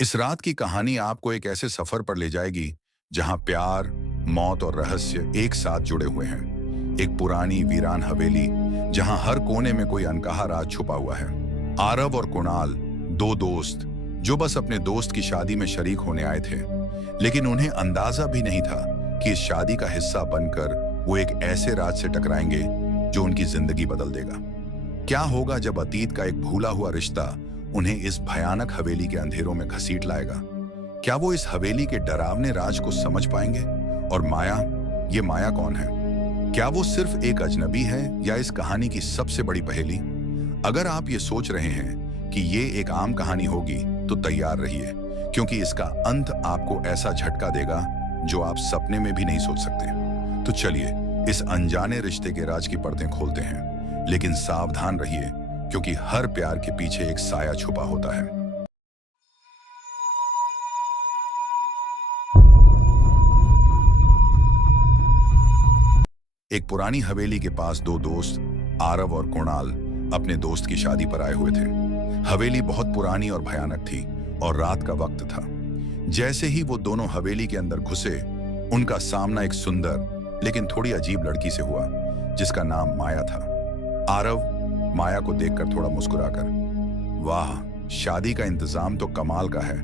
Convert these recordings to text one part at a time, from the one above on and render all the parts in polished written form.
इस रात की कहानी आपको एक ऐसे सफर पर ले जाएगी जहां प्यार, मौत और रहस्य एक साथ जुड़े हुए हैं। एक पुरानी वीरान हवेली जहां हर कोने में कोई अनकहा राज छुपा हुआ है। आरव और कुणाल, दो दोस्त जो बस अपने दोस्त की शादी में शरीक होने आए थे, लेकिन उन्हें अंदाजा भी नहीं था कि इस शादी का हिस्सा बनकर वो एक ऐसे राज से टकराएंगे जो उनकी जिंदगी बदल देगा। क्या होगा जब अतीत का एक भूला हुआ रिश्ता उन्हें इस भयानक हवेली के अंधेरों में घसीट लाएगा? क्या वो इस हवेली के डरावने राज को समझ पाएंगे? और माया, ये माया कौन है? क्या वो सिर्फ एक अजनबी है या इस कहानी की सबसे बड़ी पहेली? अगर आप ये सोच रहे हैं कि ये एक आम कहानी होगी तो तैयार रहिए, क्योंकि इसका अंत आपको ऐसा झटका देगा जो आप सपने में भी नहीं सोच सकते। तो चलिए इस अनजाने रिश्ते के राज की परतें खोलते हैं, लेकिन सावधान रहिए क्योंकि हर प्यार के पीछे एक साया छुपा होता है। एक पुरानी हवेली के पास दो दोस्त, आरव और कुणाल, अपने दोस्त की शादी पर आए हुए थे। हवेली बहुत पुरानी और भयानक थी और रात का वक्त था। जैसे ही वो दोनों हवेली के अंदर घुसे, उनका सामना एक सुंदर लेकिन थोड़ी अजीब लड़की से हुआ जिसका नाम माया था। आरव माया को देखकर थोड़ा मुस्कुराकर, वाह, शादी का इंतजाम तो कमाल का है,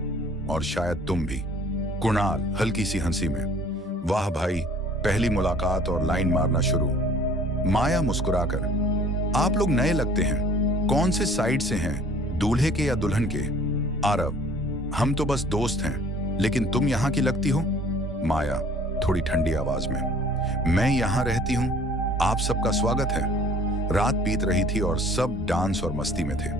और शायद तुम भी। कुणाल हल्की सी हंसी में, वाह भाई, पहली मुलाकात और लाइन मारना शुरू। माया मुस्कुराकर, आप लोग नए लगते हैं, कौन से साइड से हैं, दूल्हे के या दुल्हन के? आरव, हम तो बस दोस्त हैं, लेकिन तुम यहाँ की लगती हो। माया थोड़ी ठंडी आवाज में, मैं यहाँ रहती हूँ, आप सबका स्वागत है। रात बीत रही थी और सब डांस और मस्ती में थे,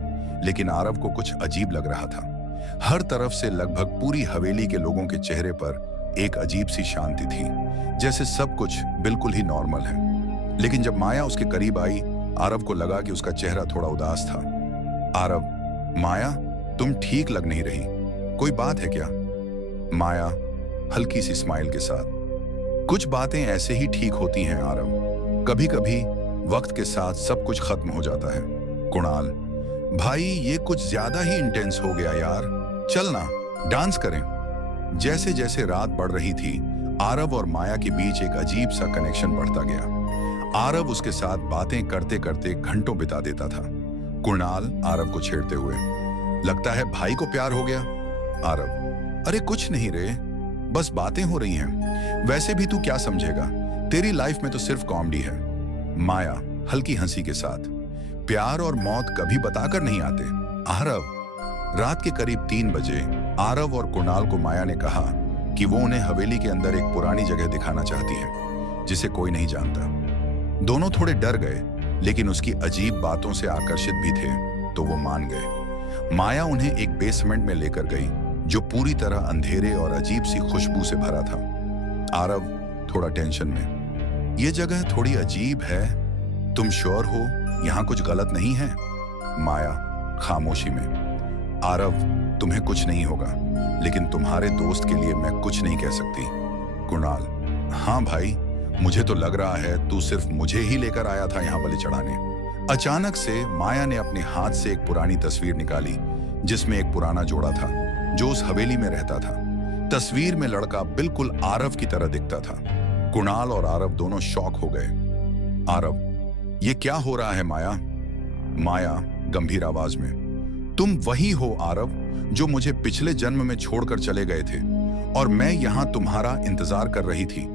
लेकिन आरव को कुछ अजीब लग रहा था। हर तरफ से लगभग पूरी हवेली के लोगों के चेहरे पर एक अजीब सी शांति थी, जैसे सब कुछ बिल्कुल ही नॉर्मल है। लेकिन जब माया उसके करीब आई, आरव को लगा कि उसका चेहरा थोड़ा उदास था। आरव, माया, तुम ठीक लग नहीं रही, कोई बात है क्या? माया हल्की सी स्माइल के साथ, कुछ बातें ऐसे ही ठीक होती हैं आरव, कभी कभी वक्त के साथ सब कुछ खत्म हो जाता है। कुणाल, भाई ये कुछ ज्यादा ही इंटेंस हो गया यार, चल ना डांस करें। जैसे जैसे रात बढ़ रही थी, आरव और माया के बीच एक अजीब सा कनेक्शन बढ़ता गया। आरव उसके साथ बातें करते करते घंटों बिता देता था। कुणाल आरव को छेड़ते हुए, लगता है भाई को प्यार हो गया। आरव, अरे कुछ नहीं रे, बस बातें हो रही हैं, वैसे भी तू क्या समझेगा, तेरी लाइफ में तो सिर्फ कॉमेडी है। माया हल्की हंसी के साथ, प्यार और मौत कभी बताकर नहीं आते। आरव, रात के करीब 3 बजे आरव और कुणाल को माया ने कहा कि वो उन्हें हवेली के अंदर एक पुरानी जगह दिखाना चाहती है जिसे कोई नहीं जानता। दोनों थोड़े डर गए, लेकिन उसकी अजीब बातों से आकर्षित भी थे, तो वो मान गए। माया उन्हें एक बेसमेंट में लेकर गई जो पूरी तरह अंधेरे और अजीब सी खुशबू से भरा था। आरव थोड़ा टेंशन में, ये जगह थोड़ी अजीब है, तुम श्योर हो यहाँ कुछ गलत नहीं है? माया खामोशी में, आरव, तुम्हें कुछ नहीं होगा, लेकिन तुम्हारे दोस्त के लिए मैं कुछ नहीं कह सकती। कुणाल, हाँ भाई, मुझे तो लग रहा है तू सिर्फ मुझे ही लेकर आया था यहाँ बलि चढ़ाने। अचानक से माया ने अपने हाथ से एक पुरानी तस्वीर निकाली जिसमें एक पुराना जोड़ा था जो उस हवेली में रहता था। तस्वीर में लड़का बिल्कुल आरव की तरह दिखता था। कुणाल और आरव दोनों शॉक हो गए। आरव, ये क्या हो रहा है माया? माया गंभीर आवाज में, तुम वही हो आरव जो मुझे पिछले जन्म में छोड़कर चले गए थे, और मैं यहां तुम्हारा इंतजार कर रही थी,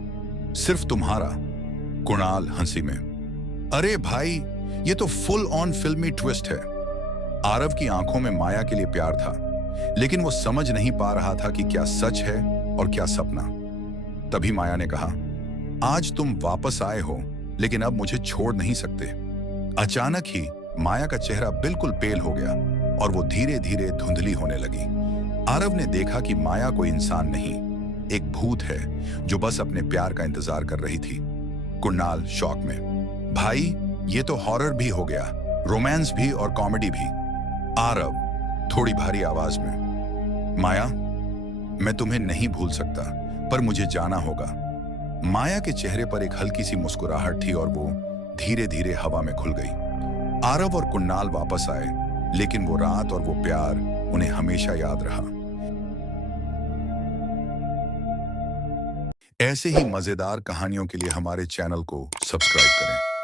सिर्फ तुम्हारा। कुणाल हंसी में, अरे भाई, ये तो फुल ऑन फिल्मी ट्विस्ट है। आरव की आंखों में माया के लिए प्यार था, लेकिन वो समझ नहीं पा रहा था कि क्या सच है और क्या सपना। तभी माया ने कहा, आज तुम वापस आए हो, लेकिन अब मुझे छोड़ नहीं सकते। अचानक ही माया का चेहरा बिल्कुल पेल हो गया और वो धीरे धीरे धुंधली होने लगी। आरव ने देखा कि माया कोई इंसान नहीं, एक भूत है जो बस अपने प्यार का इंतजार कर रही थी। कुणाल शॉक में, भाई ये तो हॉरर भी हो गया, रोमांस भी और कॉमेडी भी। आरव थोड़ी भारी आवाज में, माया, मैं तुम्हें नहीं भूल सकता, पर मुझे जाना होगा। माया के चेहरे पर एक हल्की सी मुस्कुराहट थी और वो धीरे धीरे हवा में खुल गई। आरव और कुणाल वापस आए, लेकिन वो रात और वो प्यार उन्हें हमेशा याद रहा। ऐसे ही मजेदार कहानियों के लिए हमारे चैनल को सब्सक्राइब करें।